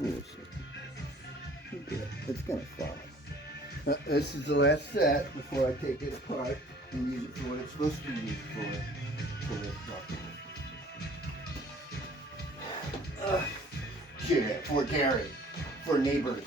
We'll see. Good. It's gonna fly. This is the last set before I take it apart and use it for what it's supposed to be used for this stuff. Shit, for Gary, for neighbors.